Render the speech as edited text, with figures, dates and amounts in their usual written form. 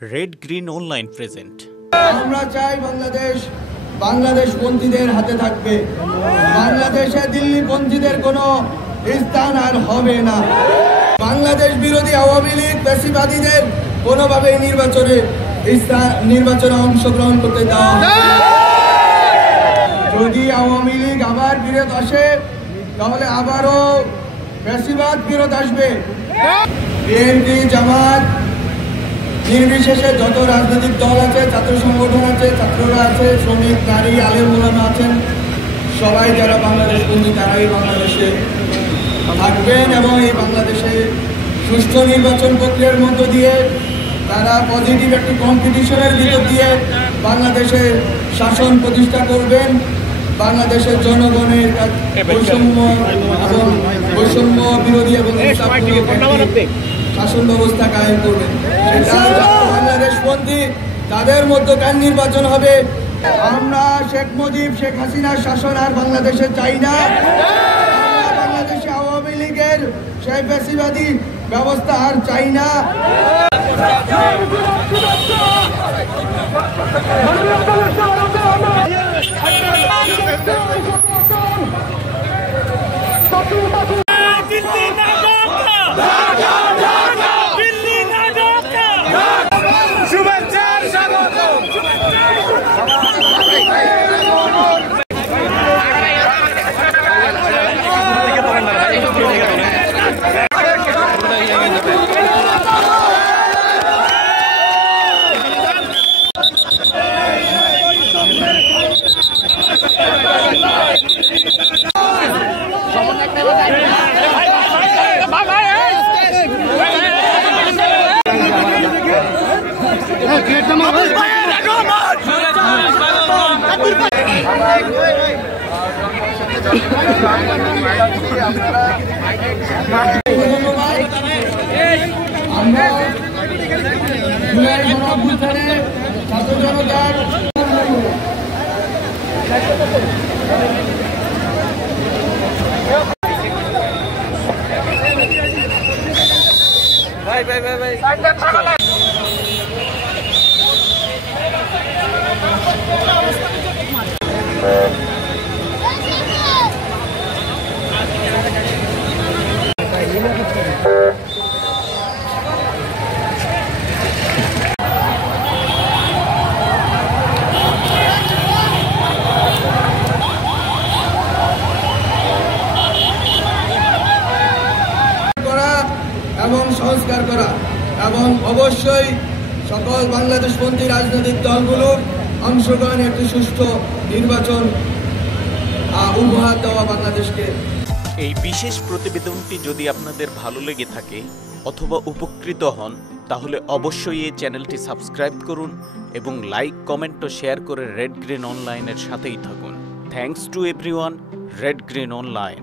Red green online present. আমরা চাই বাংলাদেশ পন্থীদের হাতে থাকবে। বাংলাদেশে দিল্লি পন্থীদের কোনো স্থান আর হবে না। বাংলাদেশ বিরোধী আওয়ামী লীগ ফ্যাসিবাদীদের কোনোভাবেই নির্বাচনে অংশগ্রহণ করতে দেওয়া হবে। যদি আওয়ামী লীগ আবার ফিরত আসে তাহলে আবারও ফ্যাসিবাদ ফিরত আসবে। বিএনপি, জামাত নির্বিশেষে যত রাজনৈতিক দল আছে, ছাত্র সংগঠন আছে, ছাত্ররা আছে, শ্রমিক, নারী, আলেম ওলামা আছেন, সবাই যারা বাংলাদেশ বন্ধু তারাই বাংলাদেশে থাকবেন এবং এই বাংলাদেশে সুষ্ঠু নির্বাচন প্রক্রিয়ার মধ্য দিয়ে তারা পজিটিভ একটি কম্পিটিশনের ভিতর দিয়ে বাংলাদেশে শাসন প্রতিষ্ঠা করবেন। বাংলাদেশের জনগণের বৈষম্য বিরোধী এবং শাসন ব্যবস্থা কায়েম করবেন। বাংলাদেশপন্থী তাদের মধ্যকার নির্বাচন হবে। আমরা শেখ মুজিব, শেখ হাসিনার শাসন আর বাংলাদেশে চাই না। বাংলাদেশে আওয়ামী লীগের সেই ফ্যাসিবাদী ব্যবস্থা আর চাই না। এবং সংস্কার করা এবং অবশ্যই সকল বাংলাদেশপন্থী রাজনৈতিক দলগুলোর অংশগ্রহণে একটি সুষ্ঠু নির্বাচন উপহার দেওয়া বাংলাদেশকে। এই বিশেষ প্রতিবেদনটি যদি আপনাদের ভালো লেগে থাকে অথবা উপকৃত হন তাহলে অবশ্যই এই চ্যানেলটি সাবস্ক্রাইব করুন এবং লাইক, কমেন্ট ও শেয়ার করে রেড গ্রিন অনলাইনের সাথেই থাকুন। Thanks to everyone. Red green online.